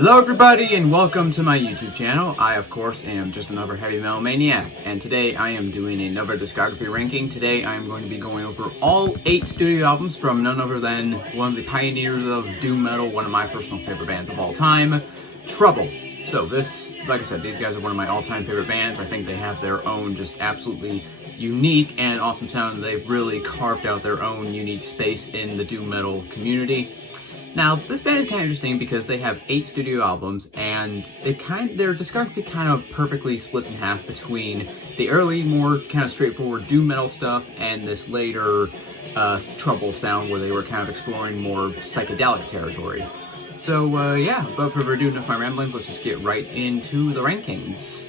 Hello everybody and welcome to my YouTube channel. I of course am just another heavy metal maniac, and today I am doing another discography ranking. Today I am going to be going over all 8 studio albums from none other than one of the pioneers of doom metal, one of my personal favorite bands of all time, Trouble. So this, like I said, these guys are one of my all-time favorite bands. I think they have their own just absolutely unique and awesome sound. They've really carved out their own unique space in the doom metal community. Now, this band is kind of interesting because they have 8 studio albums, and their discography kind of perfectly splits in half between the early, more kind of straightforward doom metal stuff and this later Trouble sound where they were kind of exploring more psychedelic territory. So, yeah, without further ado, enough of my ramblings, let's just get right into the rankings.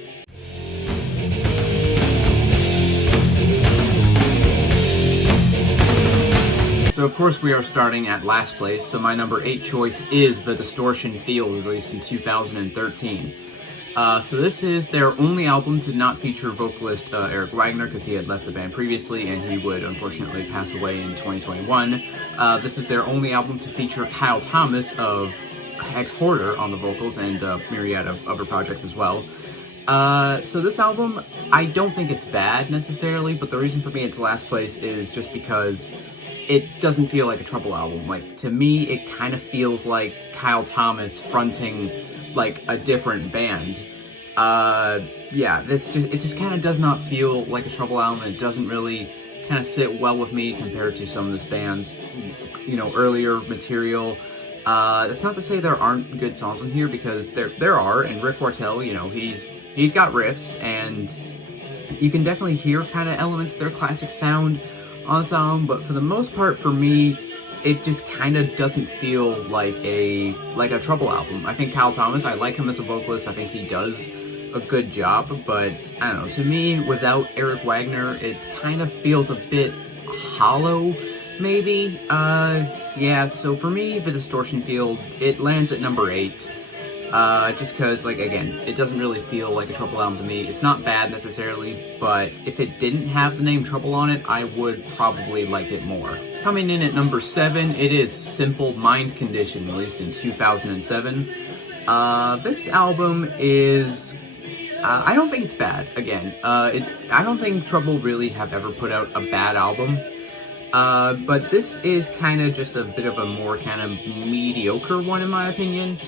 So of course we are starting at last place, so my number 8 choice is The Distortion Field, released in 2013. So this is their only album to not feature vocalist Eric Wagner, because he had left the band previously and he would unfortunately pass away in 2021. This is their only album to feature Kyle Thomas of Hex Hoarder on the vocals and a myriad of other projects as well. So this album, I don't think it's bad necessarily, but the reason for me it's last place is just because it doesn't feel like a Trouble album. Like, to me, it kind of feels like Kyle Thomas fronting, like, a different band. Yeah, it just kind of does not feel like a Trouble album. It doesn't really kind of sit well with me compared to some of this band's, you know, earlier material. That's not to say there aren't good songs in here, because there are, and Rick Wartell, you know, he's got riffs, and you can definitely hear kind of elements of their classic sound on this album, but for the most part, for me, it just kind of doesn't feel like a Trouble album. I think Kyle Thomas, I like him as a vocalist, I think he does a good job, but I don't know, to me, without Eric Wagner, it kind of feels a bit hollow, maybe. Yeah, so for me, The Distortion Field, it lands at number 8. Just because, like, again, it doesn't really feel like a Trouble album to me. It's not bad necessarily, but if it didn't have the name Trouble on it, I would probably like it more. Coming in at number 7, it is Simple Mind Condition, released in 2007. This album is, I don't think it's bad, again. I don't think Trouble really have ever put out a bad album. But this is kind of just a bit of a more kind of mediocre one, in my opinion.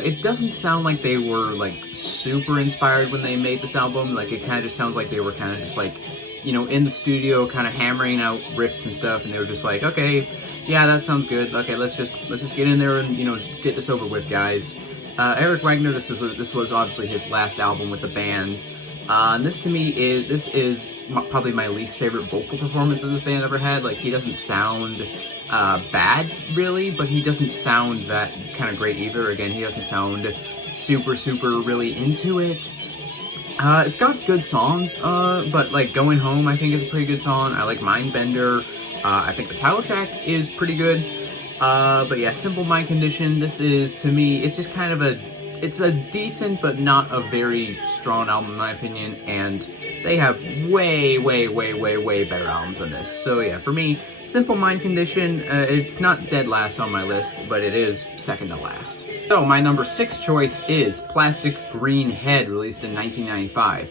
It doesn't sound like they were, like, super inspired when they made this album. Like, it kind of just sounds like they were kind of just, like, you know, in the studio kind of hammering out riffs and stuff, and they were just like, okay, yeah, that sounds good. Okay, let's just get in there and, you know, get this over with, guys. Eric Wagner, this was obviously his last album with the band. And this to me is probably my least favorite vocal performance that this band ever had. Like, he doesn't sound bad, really, but he doesn't sound that kind of great either. Again, he doesn't sound super really into it. It's got good songs, but like Going Home, I think, is a pretty good song. I like Mindbender. I think the title track is pretty good. But yeah, Simple Mind Condition, this is, to me, it's just kind of it's a decent but not a very strong album in my opinion, and they have way better albums than this. So yeah, for me, Simple Mind Condition, it's not dead last on my list, but it is second to last. So my number 6 choice is Plastic Green Head, released in 1995.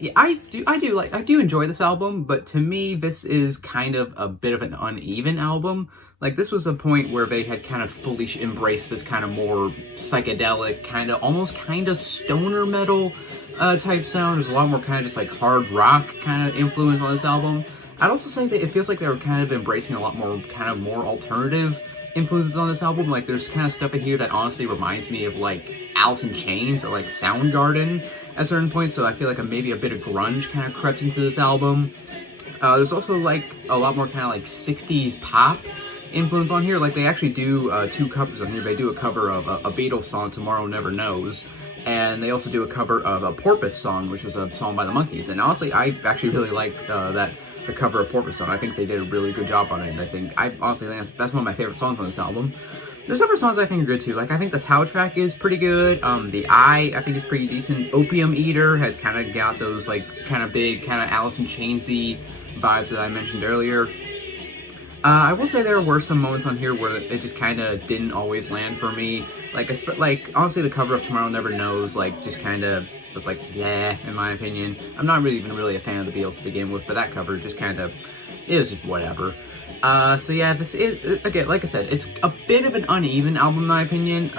Yeah, I do enjoy this album, but to me, this is kind of a bit of an uneven album. Like, this was a point where they had kind of fully embraced this kind of more psychedelic, almost stoner metal type sound. There's a lot more kind of just like hard rock kind of influence on this album. I'd also say that it feels like they were kind of embracing a lot more more alternative influences on this album. Like, there's kind of stuff in here that honestly reminds me of like Alice in Chains or like Soundgarden at certain points, so I feel like maybe a bit of grunge kind of crept into this album. There's also like a lot more kind of like 60s pop influence on here. Like, they actually do 2 covers on here. They do a cover of a Beatles song, Tomorrow Never Knows, and they also do a cover of a Porpoise song, which was a song by the Monkees. And honestly, I actually really like the cover of Porpoise song. I think they did a really good job on it, and I honestly think that's one of my favorite songs on this album. There's other songs I think are good too. Like, I think the title track is pretty good. The Eye, I think, is pretty decent. Opium Eater has kind of got those like kind of big, kind of Alice in Chainsy vibes that I mentioned earlier. I will say there were some moments on here where it just kind of didn't always land for me. Like honestly, the cover of Tomorrow Never Knows, like, just kind of was like, yeah, in my opinion. I'm not even really a fan of the Beatles to begin with, but that cover just kind of is just whatever. So yeah, this is, again, like I said, it's a bit of an uneven album in my opinion,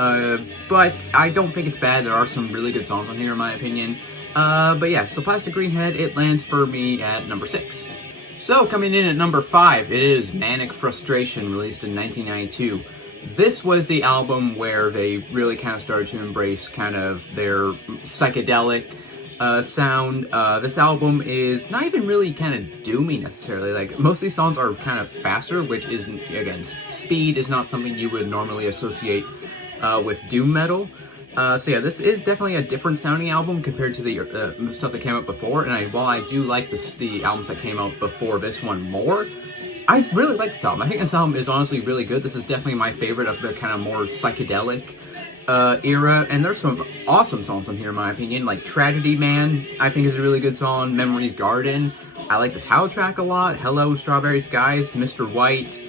but I don't think it's bad. There are some really good songs on here in my opinion. But yeah, so Plastic Green Head, it lands for me at number 6. So coming in at number 5, it is Manic Frustration, released in 1992. This was the album where they really kind of started to embrace kind of their psychedelic sound. This album is not even really kind of doomy necessarily. Like, most of these songs are kind of faster, which isn't, again, speed is not something you would normally associate with doom metal. So yeah, this is definitely a different sounding album compared to the stuff that came out before. And while I do like the albums that came out before this one more, I really like this album. I think this album is honestly really good. This is definitely my favorite of the kind of more psychedelic era, and there's some awesome songs on here in my opinion. Like Tragedy Man, I think is a really good song. Memories Garden, I like the title track a lot. Hello Strawberry Skies, Mr. White.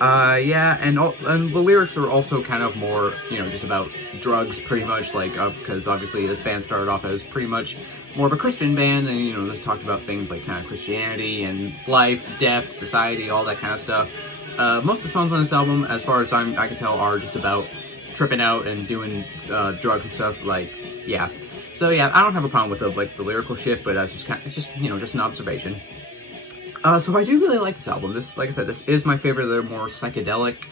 Yeah, and the lyrics are also kind of more, you know, just about drugs pretty much, like, because obviously this band started off as pretty much more of a Christian band, and, you know, they talked about things like kind of Christianity and life, death, society, all that kind of stuff. Most of the songs on this album, as far as I can tell, are just about tripping out and doing drugs and stuff. Like, yeah. So yeah, I don't have a problem with the lyrical shift, but that's just it's just, you know, just an observation. So I do really like this album. This, like I said, this is my favorite of their more psychedelic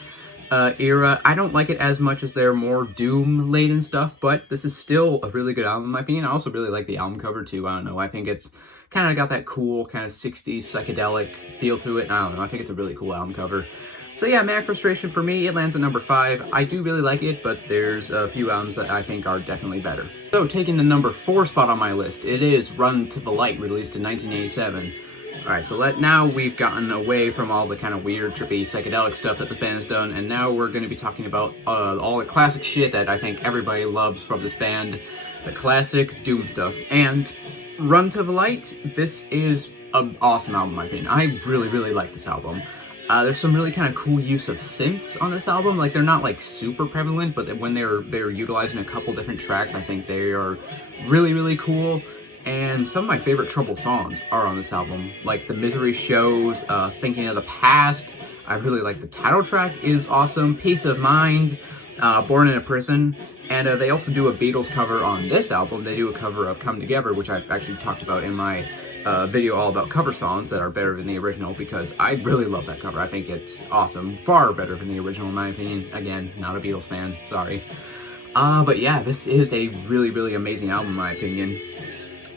era. I don't like it as much as their more doom-laden stuff, but this is still a really good album in my opinion. I also really like the album cover too. I don't know, I think it's kind of got that cool kind of 60s psychedelic feel to it. I don't know, I think it's a really cool album cover. So yeah, Manic Frustration for me, it lands at number 5. I do really like it, but there's a few albums that I think are definitely better. So taking the number 4 spot on my list, it is Run to the Light, released in 1987. Alright, so now we've gotten away from all the kind of weird, trippy, psychedelic stuff that the band has done, and now we're going to be talking about all the classic shit that I think everybody loves from this band, the classic doom stuff. And Run to the Light, this is an awesome album in my opinion. I really, really like this album. There's some really kind of cool use of synths on this album. Like, they're not like super prevalent, but when they're utilizing a couple different tracks, I think they are really, really cool. And some of my favorite Trouble songs are on this album, like The Misery Shows, Thinking of the Past. I really like the title track, is awesome. Peace of Mind, Born in a Prison. And they also do a Beatles cover on this album. They do a cover of Come Together, which I've actually talked about in my video all about cover songs that are better than the original, because I really love that cover. I think it's awesome. Far better than the original in my opinion. Again, not a Beatles fan, sorry. But yeah, this is a really, really amazing album in my opinion.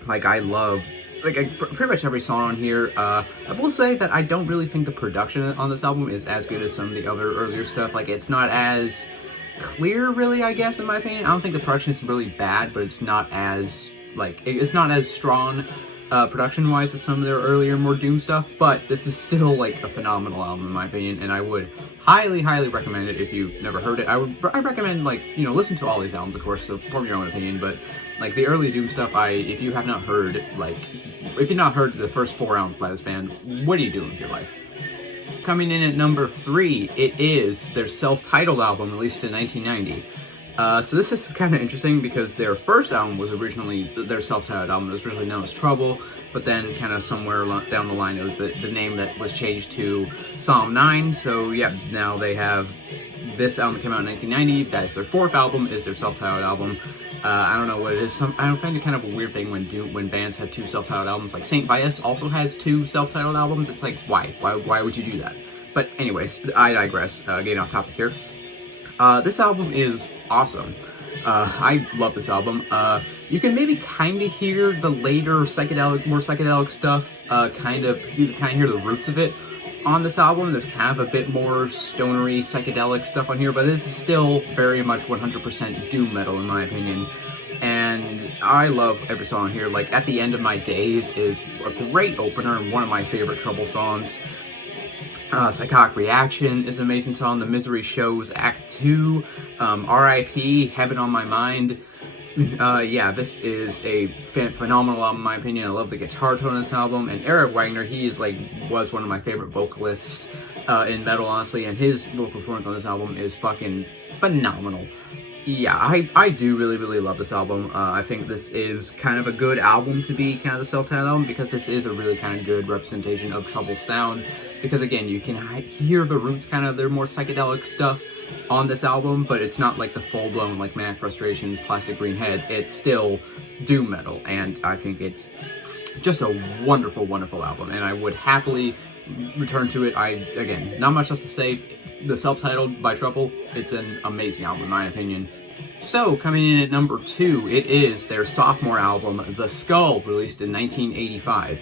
Like, I love, pretty much every song on here. I will say that I don't really think the production on this album is as good as some of the other earlier stuff. Like, it's not as clear, really, I guess, in my opinion. I don't think the production is really bad, but it's not as, it's not as strong production-wise as some of their earlier, more doom stuff. But this is still, like, a phenomenal album, in my opinion, and I would highly, highly recommend it if you've never heard it. I recommend, like, you know, listen to all these albums, of course, so form your own opinion, but like, the early doom stuff, if you have not heard, if you've not heard the first 4 albums by this band, what are you doing with your life? Coming in at number 3, it is their self-titled album, released in 1990. So this is kind of interesting because their first album was originally, their self-titled album was originally known as Trouble, but then kind of somewhere down the line, it was the name that was changed to Psalm 9. So yeah, now they have, this album came out in 1990, that is their 4th album, is their self-titled album. I don't know what it is. I don't find it kind of a weird thing when bands have 2 self-titled albums. Like Saint Vitus also has 2 self-titled albums. It's like, why? Why would you do that? But anyways, I digress. Getting off topic here. This album is awesome. I love this album. You can maybe kind of hear the later more psychedelic stuff. You can kind of hear the roots of it on this album. There's kind of a bit more stonery psychedelic stuff on here, but this is still very much 100% doom metal in my opinion. And I love every song here. Like, At the End of My Days is a great opener and one of my favorite Trouble songs. Psychotic Reaction is an amazing song. The Misery Shows, Act 2, R.I.P., Heaven on My Mind. Yeah, this is a phenomenal album in my opinion. I love the guitar tone of this album, and Eric Wagner, he is was one of my favorite vocalists in metal, honestly, and his vocal performance on this album is fucking phenomenal. Yeah, I do really love this album. I think this is kind of a good album to be kind of the self-titled album, because this is a really kind of good representation of Trouble's sound. Because again, you can hear the roots, kind of their more psychedelic stuff on this album, but it's not like the full-blown like Manic Frustrations, Plastic Green Heads. It's still doom metal, and I think it's just a wonderful album, and I would happily return to it. Again, not much else to say. The self-titled by Trouble, it's an amazing album in my opinion. So, coming in at number 2, it is their sophomore album, The Skull, released in 1985.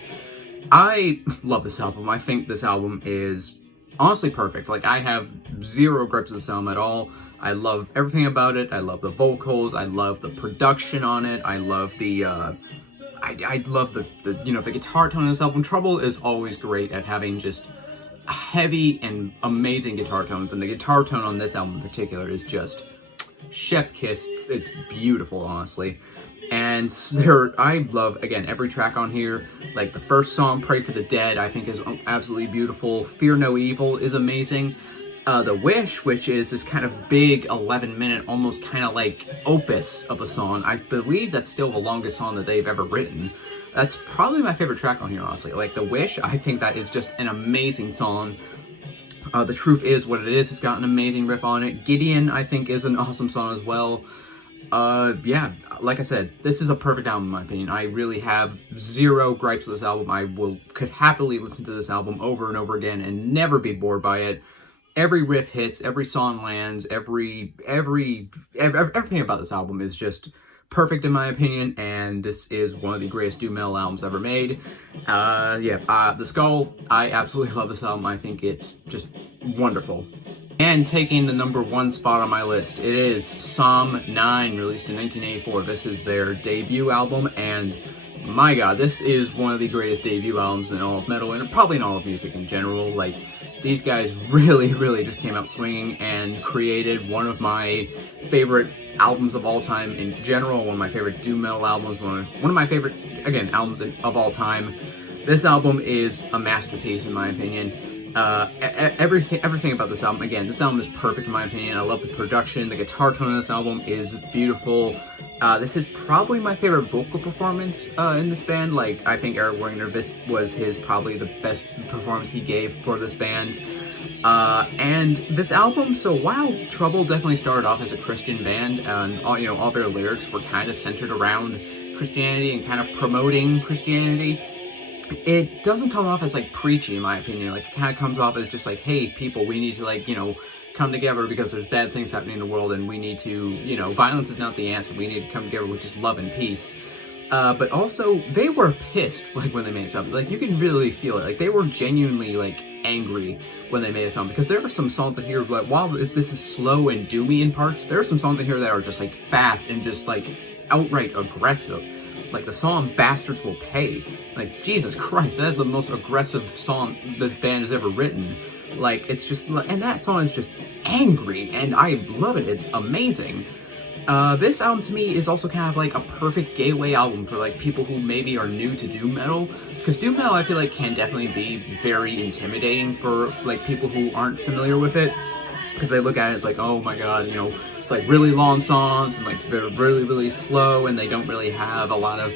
I love this album. I think this album is honestly perfect. Like, I have zero gripes with this album at all. I love everything about it. I love the vocals. I love the production on it. I love the I love the the guitar tone of this album. Trouble is always great at having just heavy and amazing guitar tones, and the guitar tone on this album in particular is just chef's kiss. It's beautiful, honestly. And I love, again, every track on here. Like the first song, Pray for the Dead, I think is absolutely beautiful. Fear No Evil is amazing. The Wish, which is this kind of big 11-minute, almost kind of like opus of a song. I believe that's still the longest song that they've ever written. That's probably my favorite track on here, honestly. Like, The Wish, I think that is just an amazing song. The Truth Is What It Is, it's got an amazing riff on it. Gideon, I think, is an awesome song as well. Yeah, like I said, this is a perfect album in my opinion. I really have zero gripes with this album. I could happily listen to this album over and over again and never be bored by it. Every riff hits, every song lands, everything about this album is just perfect in my opinion, and this is one of the greatest doom metal albums ever made. The Skull, I absolutely love this album. I think it's just wonderful. And taking the number 1 spot on my list, it is Psalm 9, released in 1984. This is their debut album, and my god, this is one of the greatest debut albums in all of metal, and probably in all of music in general. Like, these guys really just came out swinging and created one of my favorite albums of all time in general, one of my favorite doom metal albums, one of my favorite, again, albums of all time. This album is a masterpiece in my opinion. Everything about this album, again, this album is perfect in my opinion. I love the production. The guitar tone of this album is beautiful. This is probably my favorite vocal performance in this band. Like, I think Eric Wagner, this was probably the best performance he gave for this band. And this album, so while Trouble definitely started off as a Christian band, and all their lyrics were kind of centered around Christianity and kind of promoting Christianity, it doesn't come off as like preachy in my opinion. Like, it kind of comes off as just like, hey people, we need to like, come together because there's bad things happening in the world, and we need to, violence is not the answer. We need to come together with just love and peace. But also, they were pissed, like, when they made something. Like, you can really feel it. Like, they were genuinely, like, angry when they made a song. Because there are some songs in here, like, while this is slow and doomy in parts, there are some songs in here that are just, like, fast and just, like, outright aggressive. Like, the song Bastards Will Pay. Like, Jesus Christ, that is the most aggressive song this band has ever written. Like, it's just, and that song is just angry, and I love it. It's amazing. This album to me is also kind of like a perfect gateway album for like people who maybe are new to doom metal, because doom metal I feel like can definitely be very intimidating for like people who aren't familiar with it, because they look at it as like, oh my god, it's like really long songs and like they're really slow, and they don't really have a lot of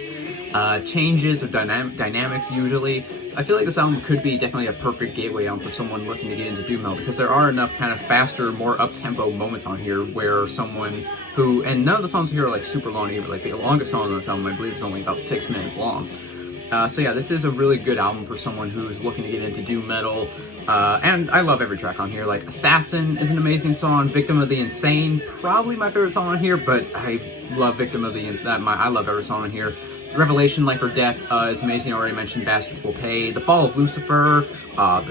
changes or dynamics usually. I feel like this album could be definitely a perfect gateway album for someone looking to get into doom metal, because there are enough kind of faster, more up-tempo moments on here where someone who, and none of the songs here are like super long either. Like, the longest song on this album I believe is only about 6 minutes long. So yeah, this is a really good album for someone who's looking to get into doom metal. And I love every track on here. Like, Assassin is an amazing song. Victim of the Insane, probably my favorite song on here, but I love Victim of the I love every song on here. Revelation, Life or Death is amazing. I already mentioned Bastards Will Pay. The Fall of Lucifer,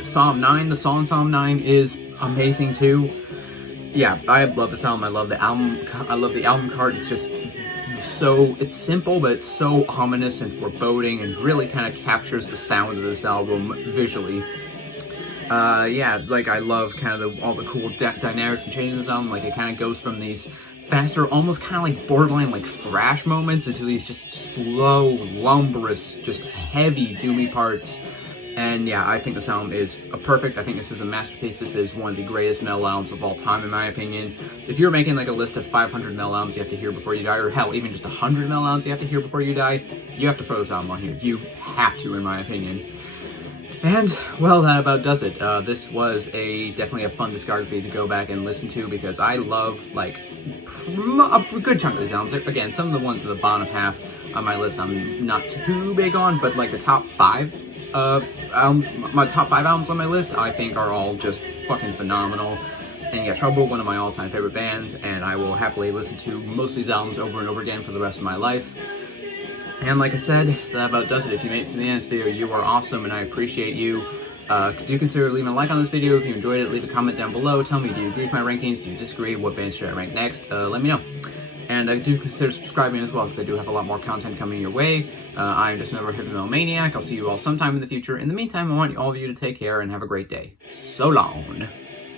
Psalm 9, the song Psalm 9 is amazing too. Yeah, I love this album. I love the album card. It's just it's simple, but it's so ominous and foreboding, and really kind of captures the sound of this album visually. Yeah, like, I love kind of all the cool dynamics and changes in this album. Like, it kind of goes from these faster, almost kind of like borderline like thrash moments, into these just slow, lumberous, just heavy doomy parts. And yeah, I think this album is perfect. I think this is a masterpiece. This is one of the greatest metal albums of all time, in my opinion. If you're making like a list of 500 metal albums you have to hear before you die, or hell, even just 100 metal albums you have to hear before you die, you have to throw this album on here. You have to, in my opinion. And, well, that about does it. This was definitely a fun discography to go back and listen to, because I love, like, a good chunk of these albums. Again, some of the ones at the bottom half on my list I'm not too big on, but, like, the top 5 my top 5 albums on my list, I think, are all just fucking phenomenal. And yeah, Trouble, one of my all-time favorite bands, and I will happily listen to most of these albums over and over again for the rest of my life. And like I said, that about does it. If you made it to the end of this video, you are awesome, and I appreciate you. Do consider leaving a like on this video. If you enjoyed it, leave a comment down below. Tell me, do you agree with my rankings? Do you disagree? What bands should I rank next? Let me know. And do consider subscribing as well, because I do have a lot more content coming your way. I'm just another heavy metal maniac. I'll see you all sometime in the future. In the meantime, I want all of you to take care and have a great day. So long.